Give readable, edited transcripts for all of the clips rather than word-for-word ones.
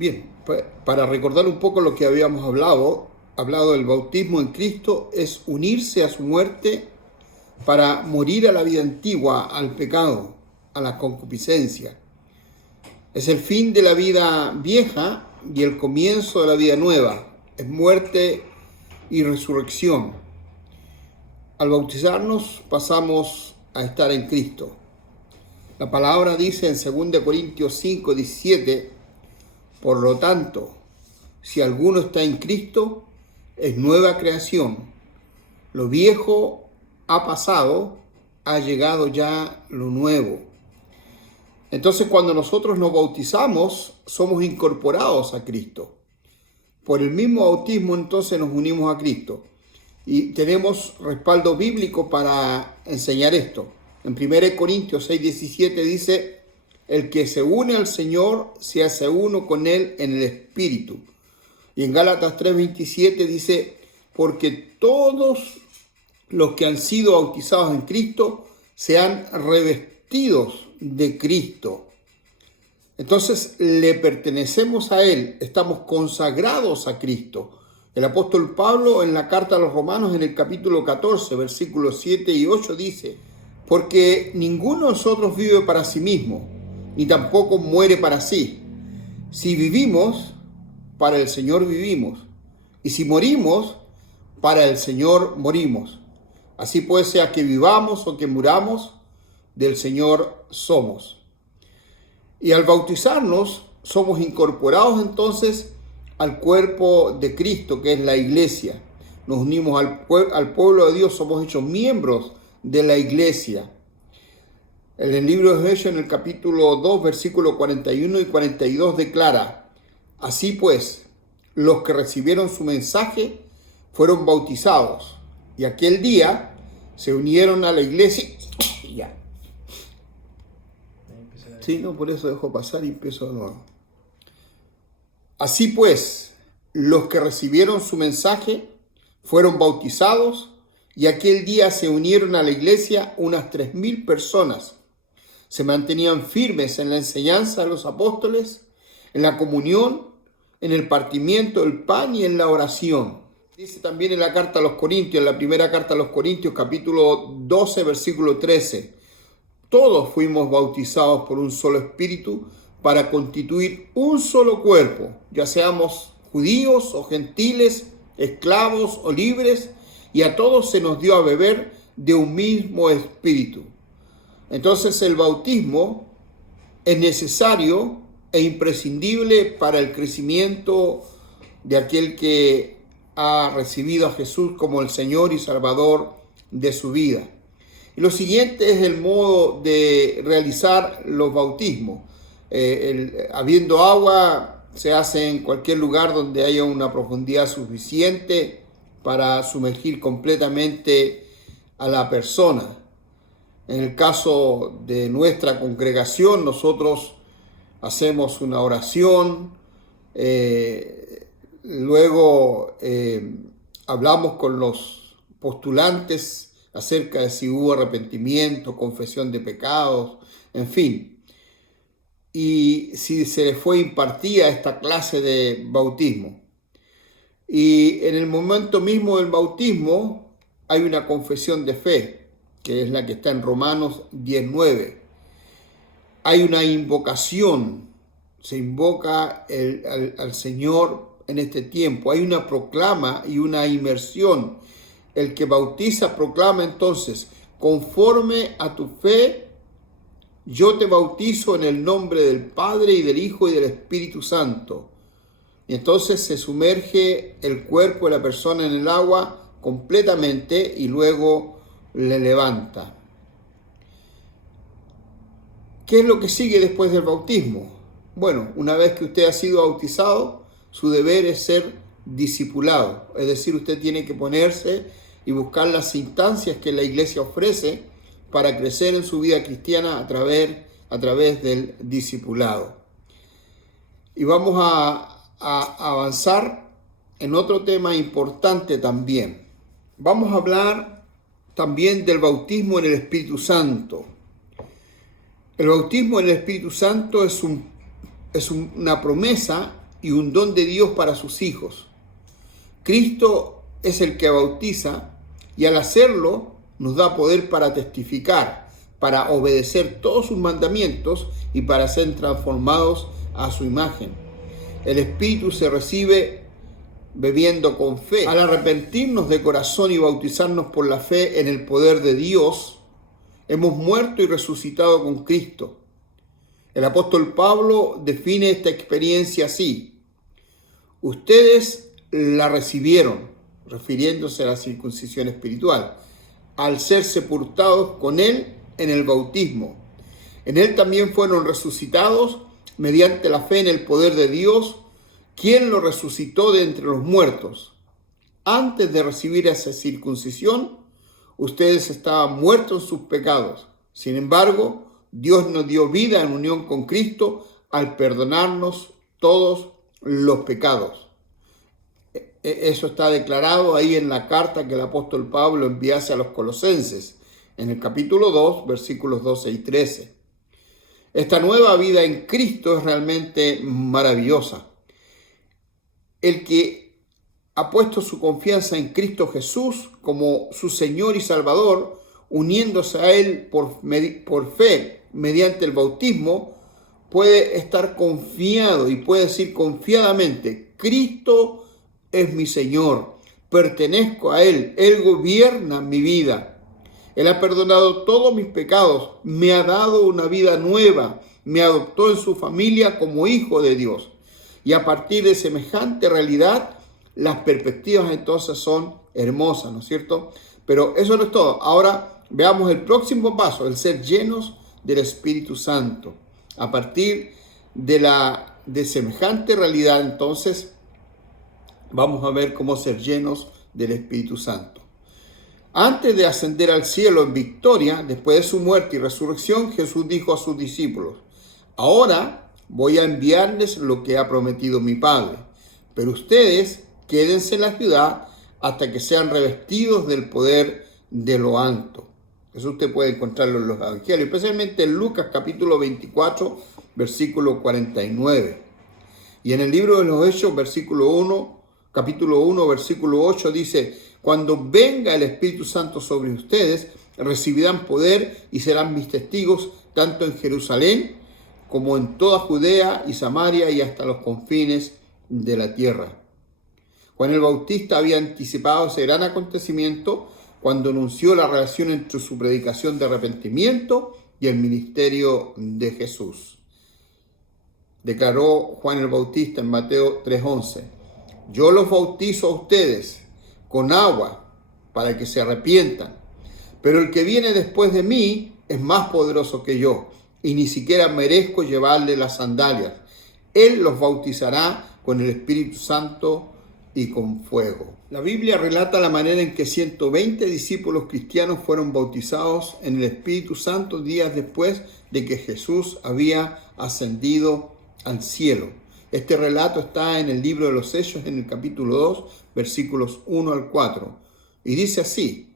Bien, para recordar un poco lo que habíamos hablado del bautismo en Cristo es unirse a su muerte para morir a la vida antigua, al pecado, a la concupiscencia. Es el fin de la vida vieja y el comienzo de la vida nueva. Es muerte y resurrección. Al bautizarnos pasamos a estar en Cristo. La palabra dice en 2 Corintios 5, 17, por lo tanto, si alguno está en Cristo, es nueva creación. Lo viejo ha pasado, ha llegado ya lo nuevo. Entonces, cuando nosotros nos bautizamos, somos incorporados a Cristo. Por el mismo bautismo, entonces, nos unimos a Cristo. Y tenemos respaldo bíblico para enseñar esto. En 1 Corintios 6, 17 dice, el que se une al Señor se hace uno con Él en el Espíritu. Y en Gálatas 3, 27 dice, porque todos los que han sido bautizados en Cristo se han revestidos de Cristo. Entonces le pertenecemos a Él, estamos consagrados a Cristo. El apóstol Pablo en la carta a los Romanos en el capítulo 14, versículos 7 y 8 dice, porque ninguno de nosotros vive para sí mismo, ni tampoco muere para sí. Si vivimos, para el Señor vivimos, y si morimos, para el Señor morimos. Así pues, sea que vivamos o que muramos, del Señor somos. Y al bautizarnos, somos incorporados entonces al cuerpo de Cristo, que es la iglesia. Nos unimos al pueblo de Dios, somos hechos miembros de la iglesia. En el libro de Hechos, en el capítulo 2, versículos 41 y 42, declara, así pues, los que recibieron su mensaje fueron bautizados, y aquel día se unieron a la iglesia. Ya. Sí, no, por eso dejo pasar y empiezo de nuevo. Así pues, los que recibieron su mensaje fueron bautizados, y aquel día se unieron a la iglesia unas 3,000 personas. Se mantenían firmes en la enseñanza de los apóstoles, en la comunión, en el partimiento del pan y en la oración. Dice también en la carta a los Corintios, en la primera carta a los Corintios, capítulo 12, versículo 13. Todos fuimos bautizados por un solo espíritu para constituir un solo cuerpo, ya seamos judíos o gentiles, esclavos o libres, y a todos se nos dio a beber de un mismo espíritu. Entonces el bautismo es necesario e imprescindible para el crecimiento de aquel que ha recibido a Jesús como el Señor y Salvador de su vida. Y lo siguiente es el modo de realizar los bautismos. Habiendo agua, se hace en cualquier lugar donde haya una profundidad suficiente para sumergir completamente a la persona. En el caso de nuestra congregación, nosotros hacemos una oración, luego hablamos con los postulantes acerca de si hubo arrepentimiento, confesión de pecados, en fin. Y si se les fue impartida esta clase de bautismo. Y en el momento mismo del bautismo hay una confesión de fe, que es la que está en Romanos 10:9. Hay una invocación, se invoca al Señor en este tiempo. Hay una proclama y una inmersión. El que bautiza proclama entonces, conforme a tu fe, yo te bautizo en el nombre del Padre y del Hijo y del Espíritu Santo. Y entonces se sumerge el cuerpo de la persona en el agua completamente y luego le levanta. ¿Qué es lo que sigue después del bautismo? Bueno, una vez que usted ha sido bautizado, su deber es ser discipulado. Es decir, usted tiene que ponerse y buscar las instancias que la iglesia ofrece para crecer en su vida cristiana a través del discipulado. Y vamos a avanzar en otro tema importante también. Vamos a hablar también del bautismo en el Espíritu Santo. El bautismo en el Espíritu Santo es una promesa y un don de Dios para sus hijos. Cristo es el que bautiza y al hacerlo nos da poder para testificar, para obedecer todos sus mandamientos y para ser transformados a su imagen. El Espíritu se recibe bebiendo con fe. Al arrepentirnos de corazón y bautizarnos por la fe en el poder de Dios, hemos muerto y resucitado con Cristo. El apóstol Pablo define esta experiencia así: ustedes la recibieron, refiriéndose a la circuncisión espiritual, al ser sepultados con Él en el bautismo. En Él también fueron resucitados mediante la fe en el poder de Dios, quien lo resucitó de entre los muertos. Antes de recibir esa circuncisión, ustedes estaban muertos en sus pecados. Sin embargo, Dios nos dio vida en unión con Cristo al perdonarnos todos los pecados. Eso está declarado ahí en la carta que el apóstol Pablo enviase a los colosenses, en el capítulo 2, versículos 12 y 13. Esta nueva vida en Cristo es realmente maravillosa. El que ha puesto su confianza en Cristo Jesús como su Señor y Salvador, uniéndose a Él por fe mediante el bautismo, puede estar confiado y puede decir confiadamente: Cristo es mi Señor, pertenezco a Él, Él gobierna mi vida. Él ha perdonado todos mis pecados, me ha dado una vida nueva, me adoptó en su familia como hijo de Dios. Y a partir de semejante realidad, las perspectivas entonces son hermosas, ¿no es cierto? Pero eso no es todo. Ahora veamos el próximo paso, el ser llenos del Espíritu Santo. A partir de semejante realidad, entonces, vamos a ver cómo ser llenos del Espíritu Santo. Antes de ascender al cielo en victoria, después de su muerte y resurrección, Jesús dijo a sus discípulos: ahora voy a enviarles lo que ha prometido mi Padre, pero ustedes quédense en la ciudad hasta que sean revestidos del poder de lo alto. Eso usted puede encontrarlo en los evangelios, especialmente en Lucas capítulo 24, versículo 49. Y en el libro de los Hechos, capítulo 1, versículo 8, dice: cuando venga el Espíritu Santo sobre ustedes, recibirán poder y serán mis testigos tanto en Jerusalén como en toda Judea y Samaria y hasta los confines de la tierra. Juan el Bautista había anticipado ese gran acontecimiento cuando anunció la relación entre su predicación de arrepentimiento y el ministerio de Jesús. Declaró Juan el Bautista en Mateo 3:11: yo los bautizo a ustedes con agua para que se arrepientan, pero el que viene después de mí es más poderoso que yo, y ni siquiera merezco llevarle las sandalias. Él los bautizará con el Espíritu Santo y con fuego. La Biblia relata la manera en que 120 discípulos cristianos fueron bautizados en el Espíritu Santo días después de que Jesús había ascendido al cielo. Este relato está en el libro de los Hechos, en el capítulo 2, versículos 1 al 4. Y dice así: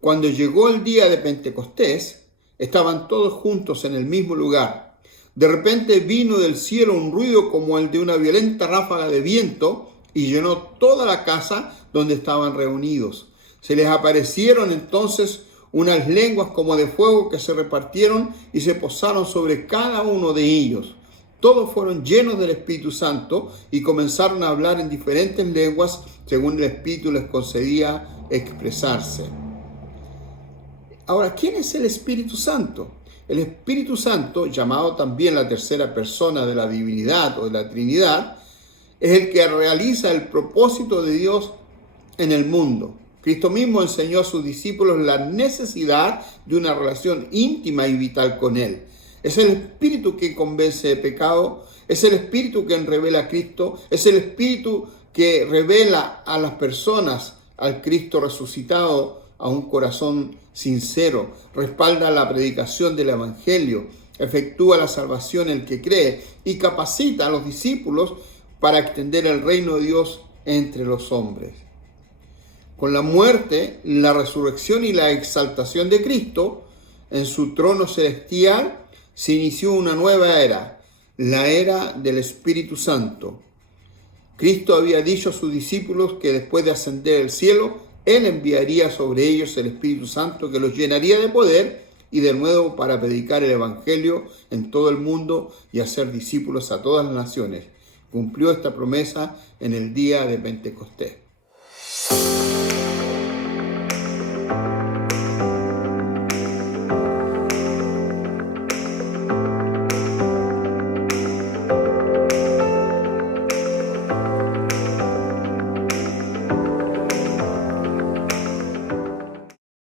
cuando llegó el día de Pentecostés, estaban todos juntos en el mismo lugar. De repente vino del cielo un ruido como el de una violenta ráfaga de viento y llenó toda la casa donde estaban reunidos. Se les aparecieron entonces unas lenguas como de fuego que se repartieron y se posaron sobre cada uno de ellos. Todos fueron llenos del Espíritu Santo y comenzaron a hablar en diferentes lenguas según el Espíritu les concedía expresarse. Ahora, ¿quién es el Espíritu Santo? El Espíritu Santo, llamado también la tercera persona de la divinidad o de la Trinidad, es el que realiza el propósito de Dios en el mundo. Cristo mismo enseñó a sus discípulos la necesidad de una relación íntima y vital con Él. Es el Espíritu que convence de pecado, es el Espíritu que revela a Cristo, es el Espíritu que revela a las personas al Cristo resucitado, a un corazón sincero, respalda la predicación del Evangelio, efectúa la salvación el que cree y capacita a los discípulos para extender el reino de Dios entre los hombres. Con la muerte, la resurrección y la exaltación de Cristo en su trono celestial, se inició una nueva era, la era del Espíritu Santo. Cristo había dicho a sus discípulos que después de ascender al cielo, Él enviaría sobre ellos el Espíritu Santo que los llenaría de poder y de nuevo para predicar el Evangelio en todo el mundo y hacer discípulos a todas las naciones. Cumplió esta promesa en el día de Pentecostés.